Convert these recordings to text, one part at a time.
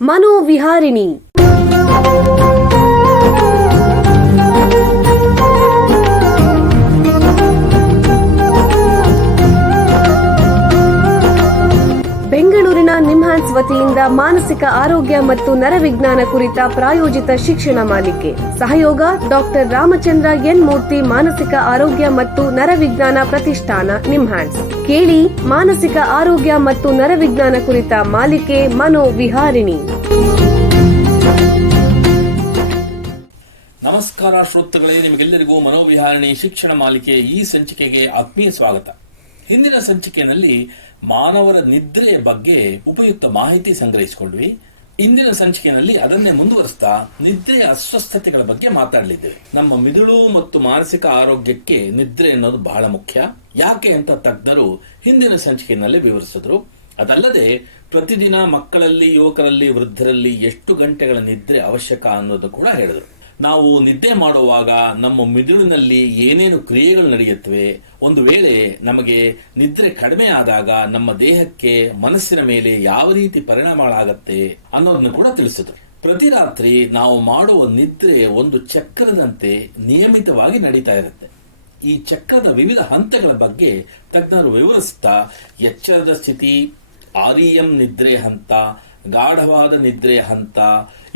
ಮನೋವಿಹಾರಿಣಿ. ಬೆಂಗಳೂರಿನ ನಿಮ್ಹಾನ್ಸ್ ವತಿಯಿಂದ ಮಾನಸಿಕ ಆರೋಗ್ಯ ಮತ್ತು ನರವಿಜ್ಞಾನ ಕುರಿತ ಪ್ರಾಯೋಜಿತ ಶಿಕ್ಷಣ ಮಾಲಿಕೆ. ಸಹಯೋಗ ಡಾಕ್ಟರ್ ರಾಮಚಂದ್ರ ಎನ್ ಮೂರ್ತಿ, ಮಾನಸಿಕ ಆರೋಗ್ಯ ಮತ್ತು ನರವಿಜ್ಞಾನ ಪ್ರತಿಷ್ಠಾನ, ನಿಮ್ಹಾನ್ಸ್. ಕೇಳಿ ಮಾನಸಿಕ ಆರೋಗ್ಯ ಮತ್ತು ನರವಿಜ್ಞಾನ ಕುರಿತ ಮಾಲಿಕೆ ಮನೋವಿಹಾರಿಣಿ. ನಮಸ್ಕಾರ ಶ್ರೋತೃಗಳೇ, ನಿಮಗೆಲ್ಲರಿಗೂ ಮನೋವಿಹಾರಿಣಿ ಶಿಕ್ಷಣ ಮಾಲಿಕೆ ಈ ಸಂಚಿಕೆಗೆ ಆತ್ಮೀಯ ಸ್ವಾಗತ. ಹಿಂದಿನ ಸಂಚಿಕೆಯಲ್ಲಿ ಮಾನವರ ನಿದ್ರೆಯ ಬಗ್ಗೆ ಉಪಯುಕ್ತ ಮಾಹಿತಿ ಸಂಗ್ರಹಿಸಿಕೊಂಡ್ವಿ. ಇಂದಿನ ಸಂಚಿಕೆಯಲ್ಲಿ ಅದನ್ನೇ ಮುಂದುವರಿಸ್ತಾ ನಿದ್ರೆಯ ಅಸ್ವಸ್ಥತೆಗಳ ಬಗ್ಗೆ ಮಾತಾಡಲಿದ್ದೇವೆ. ನಮ್ಮ ಮಿದುಳು ಮತ್ತು ಮಾನಸಿಕ ಆರೋಗ್ಯಕ್ಕೆ ನಿದ್ರೆ ಅನ್ನೋದು ಬಹಳ ಮುಖ್ಯ. ಯಾಕೆ ಅಂತ ತಜ್ಞರು ಹಿಂದಿನ ಸಂಚಿಕೆಯಲ್ಲಿ ವಿವರಿಸಿದ್ರು. ಅದಲ್ಲದೆ ಪ್ರತಿದಿನ ಮಕ್ಕಳಲ್ಲಿ, ಯುವಕರಲ್ಲಿ, ವೃದ್ಧರಲ್ಲಿ ಎಷ್ಟು ಗಂಟೆಗಳ ನಿದ್ರೆ ಅವಶ್ಯಕ ಅನ್ನೋದು ಕೂಡ ಹೇಳಿದ್ರು. ನಾವು ನಿದ್ದೆ ಮಾಡುವಾಗ ನಮ್ಮ ಮಿದುಳಿನಲ್ಲಿ ಏನೇನು ಕ್ರಿಯೆಗಳು ನಡೆಯುತ್ತವೆ, ಒಂದು ವೇಳೆ ನಮಗೆ ನಿದ್ರೆ ಕಡಿಮೆ ಆದಾಗ ನಮ್ಮ ದೇಹಕ್ಕೆ, ಮನಸ್ಸಿನ ಮೇಲೆ ಯಾವ ರೀತಿ ಪರಿಣಾಮಗಳಾಗತ್ತೆ ಅನ್ನೋದನ್ನು ಕೂಡ ತಿಳಿಸಿದ್ರು. ಪ್ರತಿ ರಾತ್ರಿ ನಾವು ಮಾಡುವ ನಿದ್ರೆ ಒಂದು ಚಕ್ರದಂತೆ ನಿಯಮಿತವಾಗಿ ನಡೀತಾ ಇರುತ್ತೆ. ಈ ಚಕ್ರದ ವಿವಿಧ ಹಂತಗಳ ಬಗ್ಗೆ ತಜ್ಞರು ವಿವರಿಸ್ತಾ ಎಚ್ಚರದ ಸ್ಥಿತಿ, REM ನಿದ್ರೆ ಹಂತ, ಗಾಢವಾದ ನಿದ್ರೆ ಹಂತ,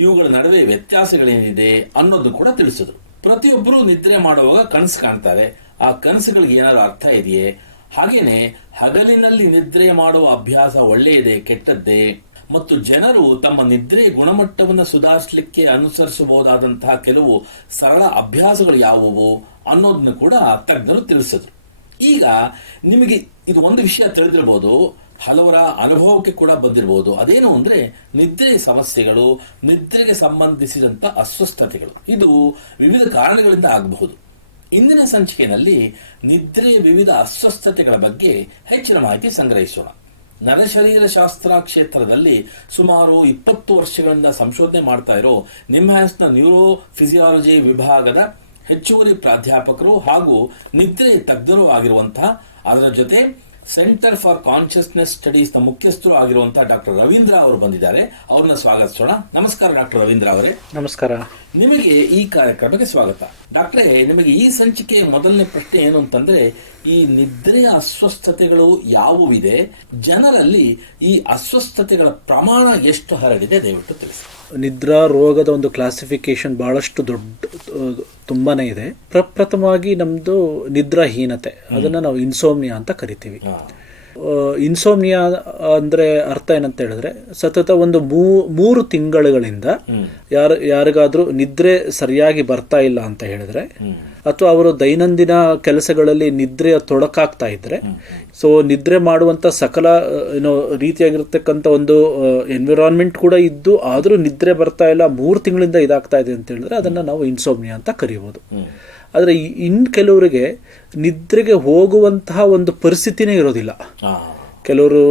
ಇವುಗಳ ನಡುವೆ ವ್ಯತ್ಯಾಸಗಳೇನಿದೆ ಅನ್ನೋದು ಕೂಡ ತಿಳಿಸಿದ್ರು. ಪ್ರತಿಯೊಬ್ಬರು ನಿದ್ರೆ ಮಾಡುವಾಗ ಕನಸು ಕಾಣ್ತಾರೆ. ಆ ಕನಸುಗಳಿಗೆ ಏನಾದ್ರು ಅರ್ಥ ಇದೆಯೇ? ಹಾಗೇನೆ ಹಗಲಿನಲ್ಲಿ ನಿದ್ರೆ ಮಾಡುವ ಅಭ್ಯಾಸ ಒಳ್ಳೆಯದೇ, ಕೆಟ್ಟದ್ದೇ, ಮತ್ತು ಜನರು ತಮ್ಮ ನಿದ್ರೆ ಗುಣಮಟ್ಟವನ್ನು ಸುಧಾರಿಸಲಿಕ್ಕೆ ಅನುಸರಿಸಬಹುದಾದಂತಹ ಕೆಲವು ಸರಳ ಅಭ್ಯಾಸಗಳು ಯಾವುವು ಅನ್ನೋದನ್ನು ಕೂಡ ತಜ್ಞರು ತಿಳಿಸಿದ್ರು. ಈಗ ನಿಮಗೆ ಇದು ಒಂದು ವಿಷಯ ತಿಳಿದಿರಬಹುದು, ಹಲವರ ಅನುಭವಕ್ಕೆ ಕೂಡ ಬಂದಿರಬಹುದು. ಅದೇನು ಅಂದ್ರೆ ನಿದ್ರೆ ಸಮಸ್ಯೆಗಳು, ನಿದ್ರೆಗೆ ಸಂಬಂಧಿಸಿದಂತ ಅಸ್ವಸ್ಥತೆಗಳು. ಇದು ವಿವಿಧ ಕಾರಣಗಳಿಂದ ಆಗಬಹುದು. ಇಂದಿನ ಸಂಚಿಕೆಯಲ್ಲಿ ನಿದ್ರೆಯ ವಿವಿಧ ಅಸ್ವಸ್ಥತೆಗಳ ಬಗ್ಗೆ ಹೆಚ್ಚಿನ ಮಾಹಿತಿ ಸಂಗ್ರಹಿಸೋಣ. ನರಶರೀರ ಶಾಸ್ತ್ರ ಕ್ಷೇತ್ರದಲ್ಲಿ ಸುಮಾರು 20 ವರ್ಷಗಳಿಂದ ಸಂಶೋಧನೆ ಮಾಡ್ತಾ ಇರೋ ನಿಮ್ಹಾನ್ಸ್ನ ನ್ಯೂರೋ ಫಿಸಿಯಾಲಜಿ ವಿಭಾಗದ ಹೆಚ್ಚುವರಿ ಪ್ರಾಧ್ಯಾಪಕರು ಹಾಗೂ ನಿದ್ರೆ ತಜ್ಞರು ಆಗಿರುವಂತಹ, ಅದರ ಜೊತೆ ಸೆಂಟರ್ ಫಾರ್ ಕಾನ್ಷಿಯಸ್ನೆಸ್ ಸ್ಟಡೀಸ್ ನ ಮುಖ್ಯಸ್ಥರು ಆಗಿರುವಂತಹ ಡಾಕ್ಟರ್ ರವೀಂದ್ರ ಅವರು ಬಂದಿದ್ದಾರೆ. ಅವ್ರನ್ನ ಸ್ವಾಗತಿಸೋಣ. ನಮಸ್ಕಾರ ಡಾಕ್ಟರ್ ರವೀಂದ್ರ ಅವರೇ. ನಮಸ್ಕಾರ. ನಿಮಗೆ ಈ ಕಾರ್ಯಕ್ರಮಕ್ಕೆ ಸ್ವಾಗತ. ಡಾಕ್ಟ್ರೇ, ನಿಮಗೆ ಈ ಸಂಚಿಕೆಯ ಮೊದಲನೇ ಪ್ರಶ್ನೆ ಏನು ಅಂತಂದ್ರೆ, ಈ ನಿದ್ರೆಯ ಅಸ್ವಸ್ಥತೆಗಳು ಯಾವುವಿದೆ, ಜನರಲ್ಲಿ ಈ ಅಸ್ವಸ್ಥತೆಗಳ ಪ್ರಮಾಣ ಎಷ್ಟು ಹರಡಿದೆ, ದಯವಿಟ್ಟು ತಿಳಿಸಿ. ನಿದ್ರಾ ರೋಗದ ಒಂದು ಕ್ಲಾಸಿಫಿಕೇಶನ್ ಬಹಳಷ್ಟು ತುಂಬಾನೇ ಇದೆ. ಪ್ರಪ್ರಥಮವಾಗಿ ನಮ್ದು ನಿದ್ರಾಹೀನತೆ, ಅದನ್ನ ನಾವು ಇನ್ಸೋಮ್ನಿಯಾ ಅಂತ ಕರಿತೀವಿ. ಇನ್ಸೋಮ್ನಿಯಾ ಅಂದ್ರೆ ಅರ್ಥ ಏನಂತ ಹೇಳಿದ್ರೆ, ಸತತ ಒಂದು 3 ತಿಂಗಳುಗಳಿಂದ ಯಾರಿಗಾದ್ರೂ ನಿದ್ರೆ ಸರಿಯಾಗಿ ಬರ್ತಾ ಇಲ್ಲ ಅಂತ ಹೇಳಿದ್ರೆ, ಅಥವಾ ಅವರು ದೈನಂದಿನ ಕೆಲಸಗಳಲ್ಲಿ ನಿದ್ರೆಯ ತೊಡಕಾಗ್ತಾ ಇದ್ರೆ, ಸೊ ನಿದ್ರೆ ಮಾಡುವಂತ ಸಕಲ ರೀತಿಯಾಗಿರ್ತಕ್ಕಂಥ ಒಂದು ಎನ್ವಿರಾನ್ಮೆಂಟ್ ಕೂಡ ಇದ್ದು ಆದ್ರೂ ನಿದ್ರೆ ಬರ್ತಾ ಇಲ್ಲ, 3 ತಿಂಗಳಿಂದ ಇದಾಗ್ತಾ ಇದೆ ಅಂತ ಹೇಳಿದ್ರೆ ಅದನ್ನ ನಾವು ಇನ್ಸೋಮ್ನಿಯಾ ಅಂತ ಕರೀಬಹುದು. ಆದ್ರೆ ಕೆಲವರಿಗೆ ನಿದ್ರೆಗೆ ಹೋಗುವಂತಹ ಒಂದು ಪರಿಸ್ಥಿತಿನೇ ಇರೋದಿಲ್ಲ. ಕೆಲವರು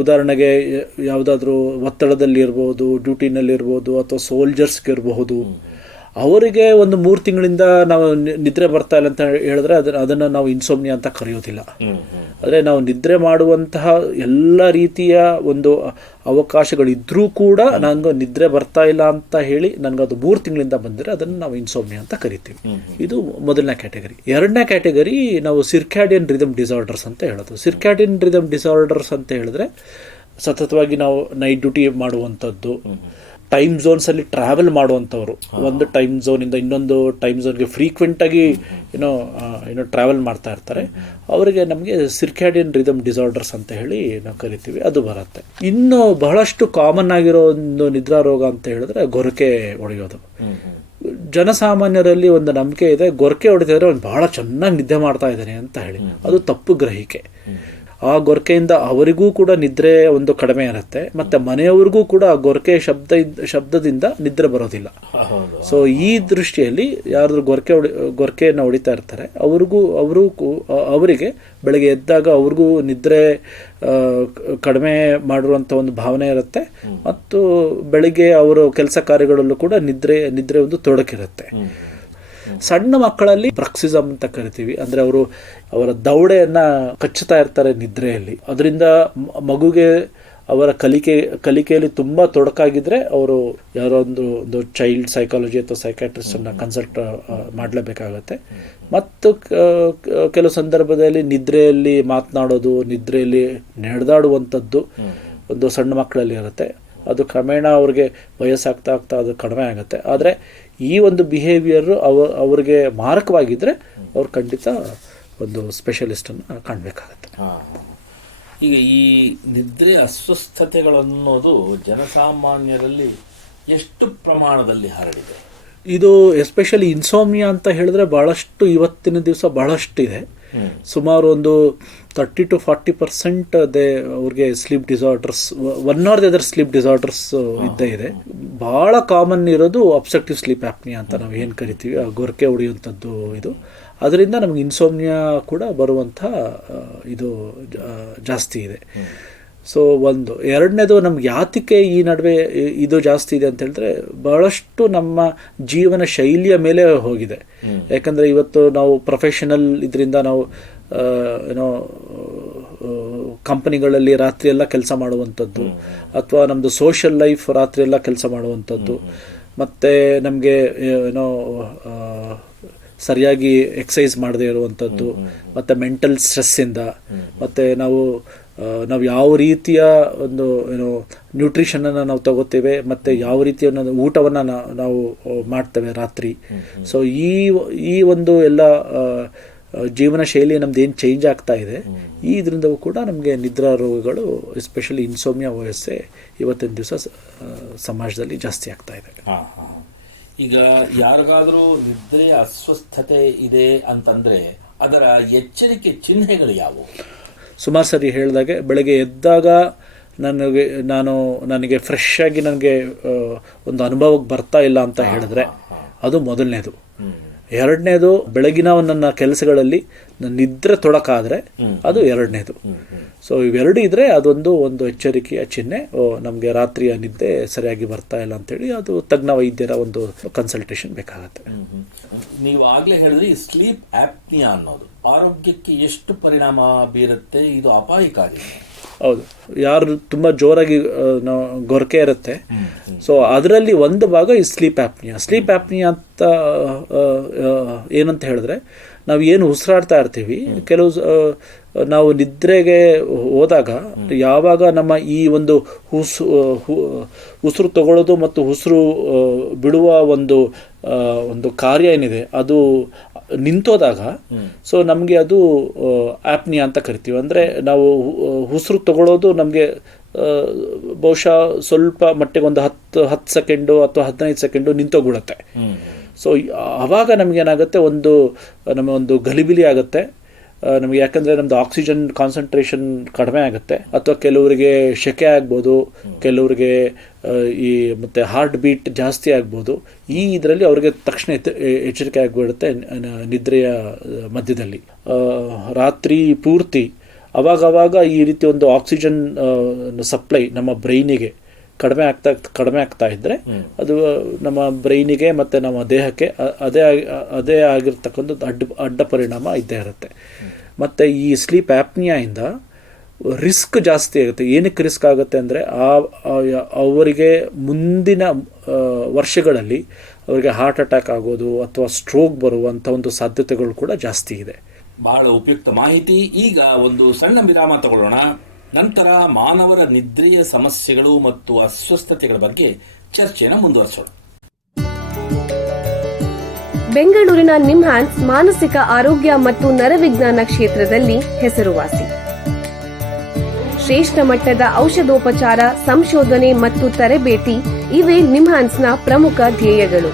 ಉದಾಹರಣೆಗೆ ಯಾವುದಾದ್ರೂ ಒತ್ತಡದಲ್ಲಿ ಇರ್ಬೋದು, ಡ್ಯೂಟಿನಲ್ಲಿ ಇರ್ಬೋದು, ಅಥವಾ ಸೋಲ್ಜರ್ಸ್ಗೆ ಇರಬಹುದು, ಅವರಿಗೆ ಒಂದು 3 ತಿಂಗಳಿಂದ ನಾವು ನಿದ್ರೆ ಬರ್ತಾ ಇಲ್ಲ ಅಂತ ಹೇಳಿದ್ರೆ ಅದನ್ನ ನಾವು ಇನ್ಸೋಮ್ನಿಯಾ ಅಂತ ಕರೆಯೋದಿಲ್ಲ. ಆದರೆ ನಾವು ನಿದ್ರೆ ಮಾಡುವಂತಹ ಎಲ್ಲ ರೀತಿಯ ಒಂದು ಅವಕಾಶಗಳಿದ್ರೂ ಕೂಡ ನನಗೆ ನಿದ್ರೆ ಬರ್ತಾ ಇಲ್ಲ ಅಂತ ಹೇಳಿ ನನಗದು 3 ತಿಂಗಳಿಂದ ಬಂದರೆ ಅದನ್ನು ನಾವು ಇನ್ಸೋಮ್ನಿಯಾ ಅಂತ ಕರಿತೀವಿ. ಇದು ಮೊದಲನೇ ಕ್ಯಾಟಗರಿ. ಎರಡನೇ ಕ್ಯಾಟಗರಿ ನಾವು ಸಿರ್ಕ್ಯಾಡಿಯನ್ ರಿದಮ್ ಡಿಸಾರ್ಡರ್ಸ್ ಅಂತ ಹೇಳೋದು. ಸಿರ್ಕ್ಯಾಡಿಯನ್ ರಿದಮ್ ಡಿಸಾರ್ಡರ್ಸ್ ಅಂತ ಹೇಳಿದ್ರೆ ಸತತವಾಗಿ ನಾವು ನೈಟ್ ಡ್ಯೂಟಿ ಮಾಡುವಂಥದ್ದು, ಟೈಮ್ ಝೋನ್ಸ್ ಅಲ್ಲಿ ಟ್ರಾವೆಲ್ ಮಾಡುವಂಥವ್ರು, ಒಂದು ಟೈಮ್ ಝೋನ್ ಇಂದ ಇನ್ನೊಂದು ಟೈಮ್ ಝೋನ್ಗೆ ಫ್ರೀಕ್ವೆಂಟ್ ಆಗಿ ಏನೋ ಟ್ರಾವೆಲ್ ಮಾಡ್ತಾ ಇರ್ತಾರೆ, ಅವರಿಗೆ ನಮಗೆ ಸಿರ್ಕ್ಯಾಡಿಯನ್ ರಿದಮ್ ಡಿಸಾರ್ಡರ್ಸ್ ಅಂತ ಹೇಳಿ ನಾವು ಕರಿತೀವಿ. ಅದು ಬರುತ್ತೆ. ಇನ್ನು ಬಹಳಷ್ಟು ಕಾಮನ್ ಆಗಿರೋ ಒಂದು ನಿದ್ರಾ ರೋಗ ಅಂತ ಹೇಳಿದ್ರೆ ಗೊರಕೆ ಹೊಡೆಯೋದು. ಜನಸಾಮಾನ್ಯರಲ್ಲಿ ಒಂದು ನಂಬಿಕೆ ಇದೆ, ಗೊರಕೆ ಹೊಡೆದಿದ್ರೆ ಅವ್ನು ಬಹಳ ಚೆನ್ನಾಗಿ ನಿದ್ದೆ ಮಾಡ್ತಾ ಇದ್ದಾನೆ ಅಂತ ಹೇಳಿ. ಅದು ತಪ್ಪು ಗ್ರಹಿಕೆ. ಆ ಗೊರಕೆಯಿಂದ ಅವರಿಗೂ ಕೂಡ ನಿದ್ರೆ ಒಂದು ಕಡಿಮೆ ಇರುತ್ತೆ, ಮತ್ತೆ ಮನೆಯವ್ರಿಗೂ ಕೂಡ ಆ ಗೊರಕೆ ಶಬ್ದದಿಂದ ನಿದ್ರೆ ಬರೋದಿಲ್ಲ. ಸೊ ಈ ದೃಷ್ಟಿಯಲ್ಲಿ ಯಾರಾದ್ರೂ ಗೊರಕೆಯನ್ನು ಹೊಡಿತಾ ಇರ್ತಾರೆ, ಅವರಿಗೆ ಬೆಳಗ್ಗೆ ಎದ್ದಾಗ ಅವ್ರಿಗೂ ನಿದ್ರೆ ಕಡಿಮೆ ಮಾಡಿರುವಂಥ ಒಂದು ಭಾವನೆ ಇರುತ್ತೆ, ಮತ್ತು ಬೆಳಿಗ್ಗೆ ಅವರು ಕೆಲಸ ಕಾರ್ಯಗಳಲ್ಲೂ ಕೂಡ ನಿದ್ರೆ ಒಂದು ತೊಡಕಿರುತ್ತೆ. ಸಣ್ಣ ಮಕ್ಕಳಲ್ಲಿ ಬ್ರಕ್ಸಿಸಮ್ ಅಂತ ಕರಿತೀವಿ, ಅಂದ್ರೆ ಅವರ ದವಡೆಯನ್ನ ಕಚ್ಚುತ್ತಾ ಇರ್ತಾರೆ ನಿದ್ರೆಯಲ್ಲಿ. ಅದರಿಂದ ಮಗುಗೆ ಅವರ ಕಲಿಕೆಯಲ್ಲಿ ತುಂಬ ತೊಡಕಾಗಿದ್ದರೆ ಅವರು ಯಾರೋ ಒಂದು ಚೈಲ್ಡ್ ಸೈಕಾಲಜಿ ಅಥವಾ ಸೈಕಾಟ್ರಿಸ್ಟನ್ನು ಕನ್ಸಲ್ಟ್ ಮಾಡಲೇಬೇಕಾಗತ್ತೆ. ಮತ್ತು ಕೆಲವು ಸಂದರ್ಭದಲ್ಲಿ ನಿದ್ರೆಯಲ್ಲಿ ಮಾತನಾಡೋದು, ನಿದ್ರೆಯಲ್ಲಿ ನಡೆದಾಡುವಂಥದ್ದು ಒಂದು ಸಣ್ಣ ಮಕ್ಕಳಲ್ಲಿ ಇರುತ್ತೆ. ಅದು ಕ್ರಮೇಣ ಅವ್ರಿಗೆ ವಯಸ್ಸಾಗ್ತಾ ಅದು ಕಡಿಮೆ ಆಗುತ್ತೆ. ಆದರೆ ಈ ಒಂದು ಬಿಹೇವಿಯರು ಅವ್ರಿಗೆ ಮಾರಕವಾಗಿದ್ದರೆ ಅವ್ರು ಖಂಡಿತ ಒಂದು ಸ್ಪೆಷಲಿಸ್ಟನ್ನು ಕಾಣಬೇಕಾಗತ್ತೆ. ಈಗ ಈ ನಿದ್ರೆ ಅಸ್ವಸ್ಥತೆಗಳನ್ನೋದು ಜನಸಾಮಾನ್ಯರಲ್ಲಿ ಎಷ್ಟು ಪ್ರಮಾಣದಲ್ಲಿ ಹರಡಿದೆ? ಇದು ಎಸ್ಪೆಷಲಿ ಇನ್ಸೋಮ್ನಿಯಾ ಅಂತ ಹೇಳಿದ್ರೆ ಬಹಳಷ್ಟು ಇವತ್ತಿನ ದಿವಸ ಬಹಳಷ್ಟಿದೆ. ಸುಮಾರು ಒಂದು 30 to 40% ಅವ್ರಿಗೆ sleep disorders, one R the other sleep disorders ಇದ್ದೇ ಇದೆ. ಭಾಳ ಕಾಮನ್ ಇರೋದು ಅಬ್ಸ್ಟ್ರಕ್ಟಿವ್ ಸ್ಲೀಪ್ ಆಪ್ನಿಯಾ ಅಂತ ನಾವು ಏನು ಕರಿತೀವಿ, ಗೊರಕೆ ಹೊಡೆಯುವಂಥದ್ದು. ಇದು ಅದರಿಂದ ನಮಗೆ ಇನ್ಸೋಮ್ನಿಯಾ ಕೂಡ ಬರುವಂಥ ಇದು ಜಾಸ್ತಿ ಇದೆ. ಸೊ ಒಂದು. ಎರಡನೇದು ನಮ್ಗೆ ಯಾತಕ್ಕೆ ಈ ನಡುವೆ ಇದು ಜಾಸ್ತಿ ಇದೆ ಅಂತ ಹೇಳಿದ್ರೆ ಬಹಳಷ್ಟು ನಮ್ಮ ಜೀವನ ಶೈಲಿಯ ಮೇಲೆ ಹೋಗಿದೆ. ಯಾಕಂದರೆ ಇವತ್ತು ನಾವು ಪ್ರೊಫೆಷನಲ್ ಇದರಿಂದ ನಾವು ಏನೋ ಕಂಪನಿಗಳಲ್ಲಿ ರಾತ್ರಿಯೆಲ್ಲ ಕೆಲಸ ಮಾಡುವಂಥದ್ದು, ಅಥವಾ ನಮ್ಮದು ಸೋಷಿಯಲ್ ಲೈಫ್ ರಾತ್ರಿಯೆಲ್ಲ ಕೆಲಸ ಮಾಡುವಂಥದ್ದು, ಮತ್ತು ನಮಗೆ ಏನೋ ಸರಿಯಾಗಿ ಎಕ್ಸಸೈಸ್ ಮಾಡದೇ ಇರುವಂಥದ್ದು, ಮತ್ತು ಮೆಂಟಲ್ ಸ್ಟ್ರೆಸ್ಸಿಂದ, ಮತ್ತು ನಾವು ಯಾವ ರೀತಿಯ ಒಂದು ಏನೋ ನ್ಯೂಟ್ರಿಷನನ್ನು ನಾವು ತಗೋತೇವೆ, ಮತ್ತು ಯಾವ ರೀತಿಯ ಊಟವನ್ನು ನಾವು ಮಾಡ್ತೇವೆ ರಾತ್ರಿ. ಸೊ ಈ ಒಂದು ಎಲ್ಲ ಜೀವನ ಶೈಲಿ ನಮ್ದು ಏನು ಚೇಂಜ್ ಆಗ್ತಾ ಇದೆ, ಇದರಿಂದವೂ ಕೂಡ ನಮಗೆ ನಿದ್ರಾ ರೋಗಗಳು, ಎಸ್ಪೆಷಲಿ ಇನ್ಸೋಮ್ನಿಯಾ ವಯಸ್ಸೆ ಇವತ್ತಿನ ದಿವಸ ಸಮಾಜದಲ್ಲಿ ಜಾಸ್ತಿ ಆಗ್ತಾ ಇದೆ. ಈಗ ಯಾರಿಗಾದರೂ ನಿದ್ರೆಯ ಅಸ್ವಸ್ಥತೆ ಇದೆ ಅಂತಂದ್ರೆ ಅದರ ಎಚ್ಚರಿಕೆ ಚಿಹ್ನೆಗಳು ಯಾವುವು? ಸುಮಾರು ಸರಿ ಹೇಳಿದಾಗೆ ಬೆಳಗ್ಗೆ ಎದ್ದಾಗ ನನಗೆ ಫ್ರೆಶ್ ಆಗಿ ನನಗೆ ಒಂದು ಅನುಭವಕ್ಕೆ ಬರ್ತಾ ಇಲ್ಲ ಅಂತ ಹೇಳಿದ್ರೆ ಅದು ಮೊದಲನೇದು. ಎರಡನೇದು, ಬೆಳಗಿನ ನನ್ನ ಕೆಲಸಗಳಲ್ಲಿ ನಿದ್ರೆ ತೊಡಕಾದರೆ ಅದು ಎರಡನೇದು. ಸೊ ಇವೆರಡು ಇದ್ರೆ ಅದೊಂದು ಎಚ್ಚರಿಕೆಯ ಚಿಹ್ನೆ. ನಮಗೆ ರಾತ್ರಿಯ ನಿದ್ದೆ ಸರಿಯಾಗಿ ಬರ್ತಾ ಇಲ್ಲ ಅಂತೇಳಿ ಅದು ತಜ್ಞ ವೈದ್ಯರ ಒಂದು ಕನ್ಸಲ್ಟೇಷನ್ ಬೇಕಾಗತ್ತೆ. ನೀವು ಆಗ್ಲೇ ಹೇಳಿದ್ರಿ ಸ್ಲೀಪ್ ಆಪ್ನಿಯಾ ಅನ್ನೋದು ಆರೋಗ್ಯಕ್ಕೆ ಎಷ್ಟು ಪರಿಣಾಮ ಬೀರುತ್ತೆ, ಇದು ಅಪಾಯಕಾರಿ? ಹೌದು. ಯಾರು ತುಂಬ ಜೋರಾಗಿ ಗೊರಕೆ ಇರುತ್ತೆ, ಸೊ ಅದರಲ್ಲಿ ಒಂದು ಭಾಗ ಈ ಸ್ಲೀಪ್ ಆಪ್ನಿಯಾ. ಸ್ಲೀಪ್ ಆಪ್ನಿಯಾ ಅಂತ ಏನಂತ ಹೇಳಿದ್ರೆ, ನಾವು ಏನು ಉಸಿರಾಡ್ತಾ ಇರ್ತೀವಿ, ಕೆಲವು ನಾವು ನಿದ್ರೆಗೆ ಹೋದಾಗ ಯಾವಾಗ ನಮ್ಮ ಈ ಒಂದು ಉಸಿರು ತಗೊಳ್ಳೋದು ಮತ್ತು ಉಸಿರು ಬಿಡುವ ಒಂದು ಕಾರ್ಯ ಏನಿದೆ ಅದು ನಿಂತೋದಾಗ, ಸೊ ನಮಗೆ ಅದು ಆಪ್ನಿಯಾ ಅಂತ ಕರಿತೀವಿ. ಅಂದರೆ ನಾವು ಉಸಿರು ತಗೊಳ್ಳೋದು ನಮಗೆ ಬಹುಶಃ ಸ್ವಲ್ಪ ಮಟ್ಟಿಗೆ ಒಂದು 10 ಸೆಕೆಂಡು ಅಥವಾ 15 ಸೆಕೆಂಡು ನಿಂತೋಗ್ಬಿಡುತ್ತೆ. ಸೊ ಆವಾಗ ನಮಗೇನಾಗುತ್ತೆ, ನಮ್ಮ ಒಂದು ಗಲಿಬಿಲಿ ಆಗುತ್ತೆ ನಮಗೆ. ಯಾಕಂದರೆ ನಮ್ಮದು ಆಕ್ಸಿಜನ್ ಕಾನ್ಸಂಟ್ರೇಷನ್ ಕಡಿಮೆ ಆಗುತ್ತೆ, ಅಥವಾ ಕೆಲವರಿಗೆ ಶೆಕೆ ಆಗ್ಬೋದು, ಕೆಲವರಿಗೆ ಮತ್ತು ಹಾರ್ಟ್ ಬೀಟ್ ಜಾಸ್ತಿ ಆಗ್ಬೋದು. ಇದರಲ್ಲಿ ಅವರಿಗೆ ತಕ್ಷಣ ಎಚ್ಚರಿಕೆ ಆಗಿಬಿಡುತ್ತೆ ನಿದ್ರೆಯ ಮಧ್ಯದಲ್ಲಿ. ರಾತ್ರಿ ಪೂರ್ತಿ ಅವಾಗವಾಗ ಈ ರೀತಿ ಒಂದು ಆಕ್ಸಿಜನ್ ಸಪ್ಲೈ ನಮ್ಮ ಬ್ರೈನಿಗೆ ಕಡಿಮೆ ಆಗ್ತಾ ಇದ್ದರೆ ಅದು ನಮ್ಮ ಬ್ರೈನಿಗೆ ಮತ್ತು ನಮ್ಮ ದೇಹಕ್ಕೆ ಅದೇ ಆಗಿರ್ತಕ್ಕಂಥ ಅಡ್ಡ ಪರಿಣಾಮ ಇದ್ದೇ ಇರುತ್ತೆ. ಮತ್ತು ಈ ಸ್ಲೀಪ್ ಆಪ್ನಿಯಾಯಿಂದ ರಿಸ್ಕ್ ಜಾಸ್ತಿ ಆಗುತ್ತೆ. ಏನಕ್ಕೆ ರಿಸ್ಕ್ ಆಗುತ್ತೆ ಅಂದರೆ ಅವರಿಗೆ ಮುಂದಿನ ವರ್ಷಗಳಲ್ಲಿ ಅವರಿಗೆ ಹಾರ್ಟ್ ಅಟ್ಯಾಕ್ ಆಗೋದು ಅಥವಾ ಸ್ಟ್ರೋಕ್ ಬರುವಂಥ ಒಂದು ಸಾಧ್ಯತೆಗಳು ಕೂಡ ಜಾಸ್ತಿ ಇದೆ. ಬಹಳ ಉಪಯುಕ್ತ ಮಾಹಿತಿ. ಈಗ ಒಂದು ಸಣ್ಣ ವಿರಾಮ ತಗೊಳ್ಳೋಣ. ನಂತರ ಮಾನವರ ನಿದ್ರೆಯ ಸಮಸ್ಯೆಗಳು ಮತ್ತು ಅಸ್ವಸ್ಥತೆಗಳ ಬಗ್ಗೆ ಚರ್ಚೆಯನ್ನು ಮುಂದುವರಿಸೋಣ. ಬೆಂಗಳೂರಿನ ನಿಮ್ಹಾನ್ಸ್ ಮಾನಸಿಕ ಆರೋಗ್ಯ ಮತ್ತು ನರವಿಜ್ಞಾನ ಕ್ಷೇತ್ರದಲ್ಲಿ ಹೆಸರುವಾಸಿ. ಶ್ರೇಷ್ಠ ಮಟ್ಟದ ಔಷಧೋಪಚಾರ, ಸಂಶೋಧನೆ ಮತ್ತು ತರಬೇತಿ ಇವೇ ನಿಮ್ಹಾನ್ಸ್ನ ಪ್ರಮುಖ ಧ್ಯೇಯಗಳು.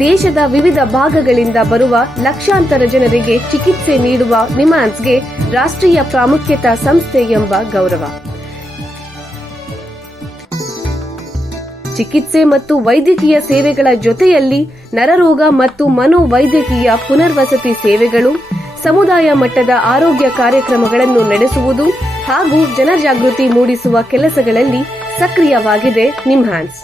ದೇಶದ ವಿವಿಧ ಭಾಗಗಳಿಂದ ಬರುವ ಲಕ್ಷಾಂತರ ಜನರಿಗೆ ಚಿಕಿತ್ಸೆ ನೀಡುವ ನಿಮ್ಹಾನ್ಸ್ಗೆ ರಾಷ್ಟ್ರೀಯ ಪ್ರಾಮುಖ್ಯತಾ ಸಂಸ್ಥೆ ಎಂಬ ಗೌರವ. ಚಿಕಿತ್ಸೆ ಮತ್ತು ವೈದ್ಯಕೀಯ ಸೇವೆಗಳ ಜೊತೆಯಲ್ಲಿ ನರರೋಗ ಮತ್ತು ಮನೋವೈದ್ಯಕೀಯ ಪುನರ್ವಸತಿ ಸೇವೆಗಳು, ಸಮುದಾಯ ಮಟ್ಟದ ಆರೋಗ್ಯ ಕಾರ್ಯಕ್ರಮಗಳನ್ನು ನಡೆಸುವುದು ಹಾಗೂ ಜನಜಾಗೃತಿ ಮೂಡಿಸುವ ಕೆಲಸಗಳಲ್ಲಿ ಸಕ್ರಿಯವಾಗಿದೆ ನಿಮ್ಹಾನ್ಸ್.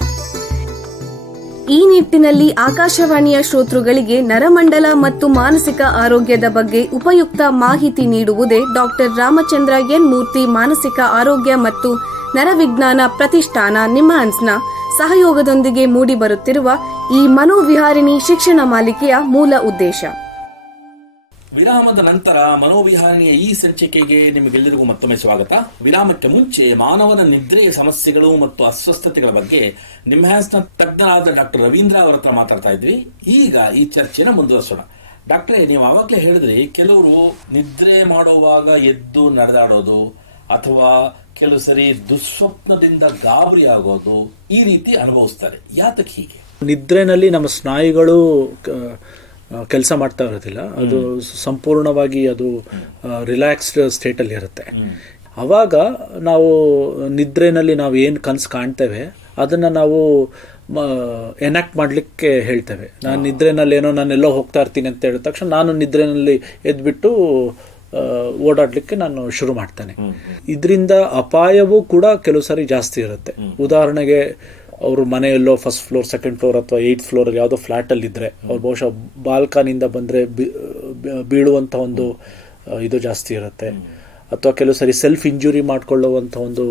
ಈ ನಿಟ್ಟಿನಲ್ಲಿ ಆಕಾಶವಾಣಿಯ ಶ್ರೋತೃಗಳಿಗೆ ನರಮಂಡಲ ಮತ್ತು ಮಾನಸಿಕ ಆರೋಗ್ಯದ ಬಗ್ಗೆ ಉಪಯುಕ್ತ ಮಾಹಿತಿ ನೀಡುವುದೇ ಡಾಕ್ಟರ್ ರಾಮಚಂದ್ರ ಎನ್ ಮೂರ್ತಿ ಮಾನಸಿಕ ಆರೋಗ್ಯ ಮತ್ತು ನರವಿಜ್ಞಾನ ಪ್ರತಿಷ್ಠಾನ ನಿಮ್ಹಾನ್ಸ್ನ ಸಹಯೋಗದೊಂದಿಗೆ ಮೂಡಿಬರುತ್ತಿರುವ ಈ ಮನೋವಿಹಾರಿಣಿ ಶಿಕ್ಷಣ ಮಾಲಿಕೆಯ ಮೂಲ ಉದ್ದೇಶ. ವಿರಾಮದ ನಂತರ ಮನೋವಿಹಾರಿಣಿಯ ಈ ಸಂಚಿಕೆಗೆ ನಿಮಗೆಲ್ಲರಿಗೂ ಮತ್ತೊಮ್ಮೆ ಸ್ವಾಗತ. ವಿರಾಮಕ್ಕೆ ಮುಂಚೆ ಮಾನವನ ನಿದ್ರೆಯ ಸಮಸ್ಯೆಗಳು ಮತ್ತು ಅಸ್ವಸ್ಥತೆಗಳ ಬಗ್ಗೆ ನಿಮ್ಹಾನ್ಸ್ನ ತಜ್ಞರಾದ ಡಾಕ್ಟರ್ ರವೀಂದ್ರ ಅವರ ಹತ್ರ ಮಾತಾಡ್ತಾ ಇದ್ವಿ. ಈಗ ಈ ಚರ್ಚೆನ ಮುಂದುವರಿಸೋಣ. ಡಾಕ್ಟ್ರೇ, ನೀವು ಆವಾಗಲೇ ಹೇಳಿದ್ರಿ, ಕೆಲವರು ನಿದ್ರೆ ಮಾಡುವಾಗ ಎದ್ದು ನಡೆದಾಡೋದು ಅಥವಾ ಕೆಲವು ಸರಿ ದುಸ್ವಪ್ನದಿಂದ ಗಾಬರಿ ಆಗೋದು, ಈ ರೀತಿ ಅನುಭವಿಸ್ತಾರೆ. ಯಾತಕ್ಕೆ ಹೀಗೆ? ನಿದ್ರೆನಲ್ಲಿ ನಮ್ಮ ಸ್ನಾಯುಗಳು ಕೆಲಸ ಮಾಡ್ತಾ ಇರೋದಿಲ್ಲ. ಅದು ಸಂಪೂರ್ಣವಾಗಿ ಅದು ರಿಲ್ಯಾಕ್ಸ್ಡ್ ಸ್ಟೇಟಲ್ಲಿ ಇರುತ್ತೆ. ಆವಾಗ ನಾವು ನಿದ್ರೆನಲ್ಲಿ ನಾವು ಏನು ಕನಸು ಕಾಣ್ತೇವೆ ಅದನ್ನು ನಾವು ಎನಾಕ್ಟ್ ಮಾಡಲಿಕ್ಕೆ ಹೇಳ್ತೇವೆ. ನಾನು ನಿದ್ರೆನಲ್ಲಿ ಏನೋ ನಾನೆಲ್ಲೋ ಹೋಗ್ತಾ ಇರ್ತೀನಿ ಅಂತ ಹೇಳಿದ ತಕ್ಷಣ ನಾನು ನಿದ್ರೆನಲ್ಲಿ ಎದ್ಬಿಟ್ಟು ಓಡಾಡಲಿಕ್ಕೆ ನಾನು ಶುರು ಮಾಡ್ತೇನೆ. ಇದರಿಂದ ಅಪಾಯವೂ ಕೂಡ ಕೆಲವು ಸಾರಿ ಜಾಸ್ತಿ ಇರುತ್ತೆ. ಉದಾಹರಣೆಗೆ ಅವರು ಮನೆಯಲ್ಲೋ ಫಸ್ಟ್ ಫ್ಲೋರ್, ಸೆಕೆಂಡ್ ಫ್ಲೋರ್ ಅಥವಾ 8th ಫ್ಲೋರ್ ಯಾವುದೋ ಫ್ಲ್ಯಾಟಲ್ಲಿ ಇದ್ದರೆ ಅವ್ರು ಬಹುಶಃ ಬಾಲ್ಕನಿಂದ ಬಂದರೆ ಬೀಳುವಂಥ ಒಂದು ಇದು ಜಾಸ್ತಿ ಇರುತ್ತೆ. ಅಥವಾ ಕೆಲವು ಸರಿ ಸೆಲ್ಫ್ ಇಂಜುರಿ ಮಾಡಿಕೊಳ್ಳುವಂಥ ಒಂದು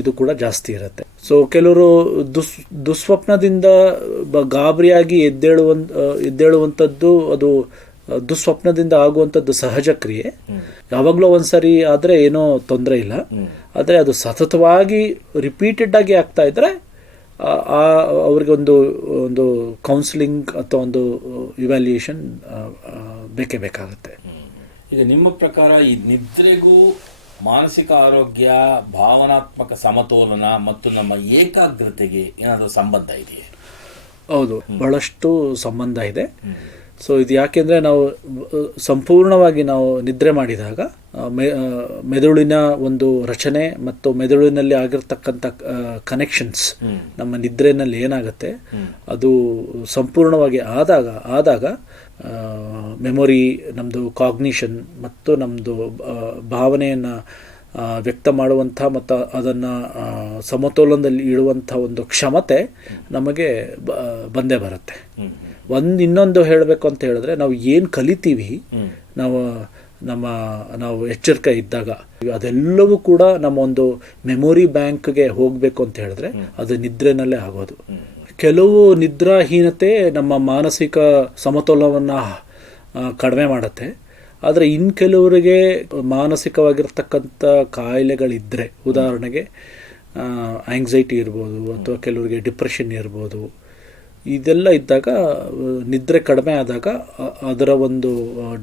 ಇದು ಕೂಡ ಜಾಸ್ತಿ ಇರುತ್ತೆ. ಸೊ ಕೆಲವರು ದುಸ್ವಪ್ನದಿಂದ ಗಾಬರಿಯಾಗಿ ಎದ್ದೇಳುವಂಥದ್ದು ಅದು ದುಸ್ವಪ್ನದಿಂದ ಆಗುವಂಥದ್ದು ಸಹಜ ಕ್ರಿಯೆ. ಯಾವಾಗಲೂ ಒಂದ್ಸರಿ ಆದರೆ ಏನೋ ತೊಂದರೆ ಇಲ್ಲ. ಆದರೆ ಅದು ಸತತವಾಗಿ ರಿಪೀಟೆಡ್ ಆಗಿ ಆಗ್ತಾ ಇದ್ರೆ ಅವ್ರಿಗೆ ಒಂದು ಕೌನ್ಸಿಲಿಂಗ್ ಅಥವಾ ಒಂದು ಇವ್ಯಾಲ್ಯೂಯೇಷನ್ ಬೇಕೇ ಬೇಕಾಗುತ್ತೆ. ಈಗ ನಿಮ್ಮ ಪ್ರಕಾರ ಈ ನಿದ್ರೆಗೂ ಮಾನಸಿಕ ಆರೋಗ್ಯ, ಭಾವನಾತ್ಮಕ ಸಮತೋಲನ ಮತ್ತು ನಮ್ಮ ಏಕಾಗ್ರತೆಗೆ ಏನಾದರೂ ಸಂಬಂಧ ಇದೆಯೇ? ಹೌದು, ಬಹಳಷ್ಟು ಸಂಬಂಧ ಇದೆ. ಸೊ ಇದು ಯಾಕೆಂದರೆ ನಾವು ಸಂಪೂರ್ಣವಾಗಿ ನಾವು ನಿದ್ರೆ ಮಾಡಿದಾಗ ಮೆದುಳಿನ ಒಂದು ರಚನೆ ಮತ್ತು ಮೆದುಳಿನಲ್ಲಿ ಆಗಿರ್ತಕ್ಕಂಥ ಕನೆಕ್ಷನ್ಸ್ ನಮ್ಮ ನಿದ್ರೆನಲ್ಲಿ ಏನಾಗುತ್ತೆ ಅದು ಸಂಪೂರ್ಣವಾಗಿ ಆದಾಗ ಮೆಮೊರಿ, ನಮ್ಮದು ಕಾಗ್ನಿಷನ್ ಮತ್ತು ನಮ್ಮದು ಭಾವನೆಯನ್ನು ವ್ಯಕ್ತ ಮಾಡುವಂಥ ಮತ್ತು ಅದನ್ನು ಸಮತೋಲನದಲ್ಲಿ ಇಡುವಂಥ ಒಂದು ಕ್ಷಮತೆ ನಮಗೆ ಬಂದೇ ಬರುತ್ತೆ. ಇನ್ನೊಂದು ಹೇಳಬೇಕು ಅಂತ ಹೇಳಿದ್ರೆ, ನಾವು ಏನು ಕಲಿತೀವಿ ನಾವು ಎಚ್ಚರಿಕೆ ಇದ್ದಾಗ ಅದೆಲ್ಲವೂ ಕೂಡ ನಮ್ಮ ಒಂದು ಮೆಮೊರಿ ಬ್ಯಾಂಕ್ಗೆ ಹೋಗಬೇಕು ಅಂತ ಹೇಳಿದ್ರೆ ಅದು ನಿದ್ರೆನಲ್ಲೇ ಆಗೋದು. ಕೆಲವು ನಿದ್ರಾಹೀನತೆ ನಮ್ಮ ಮಾನಸಿಕ ಸಮತೋಲನವನ್ನು ಕಡಿಮೆ ಮಾಡುತ್ತೆ. ಆದರೆ ಇನ್ನು ಕೆಲವರಿಗೆ ಮಾನಸಿಕವಾಗಿರ್ತಕ್ಕಂಥ ಕಾಯಿಲೆಗಳಿದ್ದರೆ, ಉದಾಹರಣೆಗೆ ಆಂಗ್ಸೈಟಿ ಇರ್ಬೋದು ಅಥವಾ ಕೆಲವರಿಗೆ ಡಿಪ್ರೆಷನ್ ಇರ್ಬೋದು, ಇದೆಲ್ಲ ಇದ್ದಾಗ ನಿದ್ರೆ ಕಡಿಮೆ ಆದಾಗ ಅದರ ಒಂದು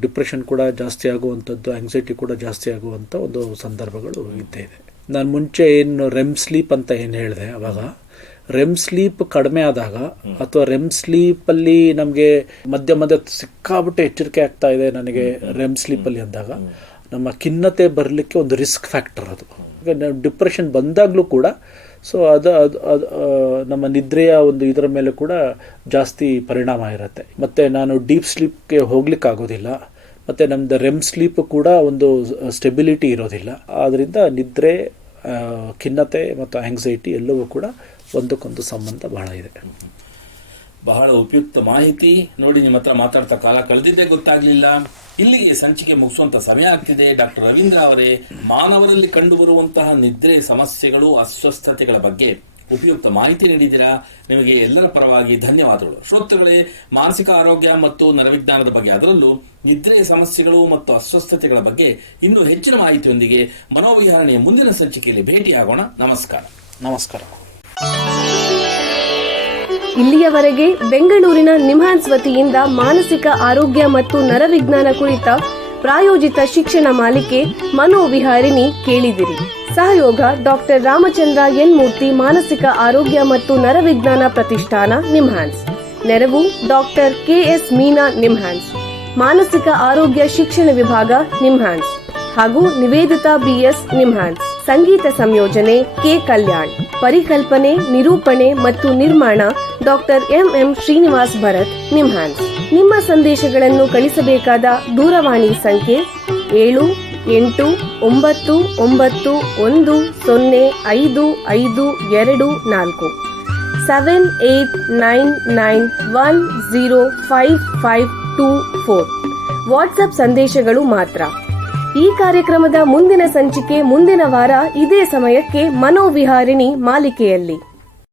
ಡಿಪ್ರೆಷನ್ ಕೂಡ ಜಾಸ್ತಿ ಆಗುವಂಥದ್ದು, ಆಂಗ್ಸೈಟಿ ಕೂಡ ಜಾಸ್ತಿ ಆಗುವಂಥ ಒಂದು ಸಂದರ್ಭಗಳು ಇದ್ದೇ ಇದೆ. ನಾನು ಮುಂಚೆ ಏನು ರೆಮ್ ಸ್ಲೀಪ್ ಅಂತ ಏನು ಹೇಳಿದೆ, ಆವಾಗ ರೆಮ್ ಸ್ಲೀಪ್ ಕಡಿಮೆ ಆದಾಗ ಅಥವಾ ರೆಮ್ ಸ್ಲೀಪಲ್ಲಿ ನಮಗೆ ಮಧ್ಯ ಸಿಕ್ಕಾಬಿಟ್ಟು ಎಚ್ಚರಿಕೆ ಆಗ್ತಾ ಇದೆ ನನಗೆ ರೆಮ್ ಸ್ಲೀಪಲ್ಲಿ ಅಂದಾಗ ನಮ್ಮ ಖಿನ್ನತೆ ಬರಲಿಕ್ಕೆ ಒಂದು ರಿಸ್ಕ್ ಫ್ಯಾಕ್ಟರ್ ಅದು. ಡಿಪ್ರೆಷನ್ ಬಂದಾಗಲೂ ಕೂಡ ಸೊ ಅದು ನಮ್ಮ ನಿದ್ರೆಯ ಒಂದು ಇದರ ಮೇಲೆ ಕೂಡ ಜಾಸ್ತಿ ಪರಿಣಾಮ ಇರುತ್ತೆ. ಮತ್ತು ನಾನು ಡೀಪ್ ಸ್ಲೀಪ್ಗೆ ಹೋಗ್ಲಿಕ್ಕಾಗೋದಿಲ್ಲ, ಮತ್ತು ನಮ್ಮದು ರೆಮ್ ಸ್ಲೀಪ್ ಕೂಡ ಒಂದು ಸ್ಟೆಬಿಲಿಟಿ ಇರೋದಿಲ್ಲ. ಆದ್ದರಿಂದ ನಿದ್ರೆ, ಖಿನ್ನತೆ ಮತ್ತು ಆಂಗ್ಸೈಟಿ ಎಲ್ಲವೂ ಕೂಡ ಒಂದಕ್ಕೊಂದು ಸಂಬಂಧ ಬಹಳ ಇದೆ. ಬಹಳ ಉಪಯುಕ್ತ ಮಾಹಿತಿ. ನೋಡಿ, ನಿಮ್ಮ ಹತ್ರ ಮಾತಾಡ್ತಾ ಕಾಲ ಕಳೆದಿದ್ದೇ ಗೊತ್ತಾಗ್ಲಿಲ್ಲ. ಇಲ್ಲಿಗೆ ಸಂಚಿಕೆ ಮುಗಿಸುವಂತ ಸಮಯ ಆಗ್ತಿದೆ. ಡಾಕ್ಟರ್ ರವೀಂದ್ರ ಅವರೇ, ಮಾನವರಲ್ಲಿ ಕಂಡುಬರುವಂತಹ ನಿದ್ರೆ ಸಮಸ್ಯೆಗಳು, ಅಸ್ವಸ್ಥತೆಗಳ ಬಗ್ಗೆ ಉಪಯುಕ್ತ ಮಾಹಿತಿ ನೀಡಿದ್ದೀರಾ. ನಿಮಗೆ ಎಲ್ಲರ ಪರವಾಗಿ ಧನ್ಯವಾದಗಳು. ಶ್ರೋತೃಗಳೇ, ಮಾನಸಿಕ ಆರೋಗ್ಯ ಮತ್ತು ನರವಿಜ್ಞಾನದ ಬಗ್ಗೆ, ಅದರಲ್ಲೂ ನಿದ್ರೆ ಸಮಸ್ಯೆಗಳು ಮತ್ತು ಅಸ್ವಸ್ಥತೆಗಳ ಬಗ್ಗೆ ಇನ್ನೂ ಹೆಚ್ಚಿನ ಮಾಹಿತಿಯೊಂದಿಗೆ ಮನೋವಿಹಾರಣೆಯ ಮುಂದಿನ ಸಂಚಿಕೆಯಲ್ಲಿ ಭೇಟಿಯಾಗೋಣ. ನಮಸ್ಕಾರ. ನಮಸ್ಕಾರ. ಇಲ್ಲಿಯವರೆಗೆ ಬೆಂಗಳೂರಿನ ನಿಮ್ಹಾನ್ಸ್ ವತಿಯಿಂದ ಮಾನಸಿಕ ಆರೋಗ್ಯ ಮತ್ತು ನರವಿಜ್ಞಾನ ಕುರಿತ ಪ್ರಾಯೋಜಿತ ಶಿಕ್ಷಣ ಮಾಲಿಕೆ ಮನೋವಿಹಾರಿಣಿ ಕೇಳಿದಿರಿ. ಸಹಯೋಗ ಡಾಕ್ಟರ್ ರಾಮಚಂದ್ರ ಎನ್ ಮೂರ್ತಿ ಮಾನಸಿಕ ಆರೋಗ್ಯ ಮತ್ತು ನರವಿಜ್ಞಾನ ಪ್ರತಿಷ್ಠಾನ ನಿಮ್ಹಾನ್ಸ್. ನೆರವು ಡಾಕ್ಟರ್ KS ಮೀನಾ ನಿಮ್ಹಾನ್ಸ್. ಮಾನಸಿಕ ಆರೋಗ್ಯ ಶಿಕ್ಷಣ ವಿಭಾಗ ನಿಮ್ಹಾನ್ಸ್ ಹಾಗೂ ನಿವೇದಿತಾ BS ನಿಮ್ಹಾನ್ಸ್. ಸಂಗೀತ ಸಂಯೋಜನೆ ಕೆ ಕಲ್ಯಾಣ್. ಪರಿಕಲ್ಪನೆ, ನಿರೂಪಣೆ ಮತ್ತು ನಿರ್ಮಾಣ ಡಾಕ್ಟರ್ MM ಶ್ರೀನಿವಾಸ್ ಭರತ್ ನಿಮ್ಹಾನ್ಸ್. ನಿಮ್ಮ ಸಂದೇಶಗಳನ್ನು ಕಳಿಸಬೇಕಾದ ದೂರವಾಣಿ ಸಂಖ್ಯೆ 7899105524. 7899105524. ವಾಟ್ಸ್ಆಪ್ ಸಂದೇಶಗಳು ಮಾತ್ರ. ಈ ಕಾರ್ಯಕ್ರಮದ ಮುಂದಿನ ಸಂಚಿಕೆ ಮುಂದಿನ ವಾರ ಇದೇ ಸಮಯಕ್ಕೆ ಮನೋವಿಹಾರಿಣಿ ಮಾಲಿಕೆಯಲ್ಲಿ.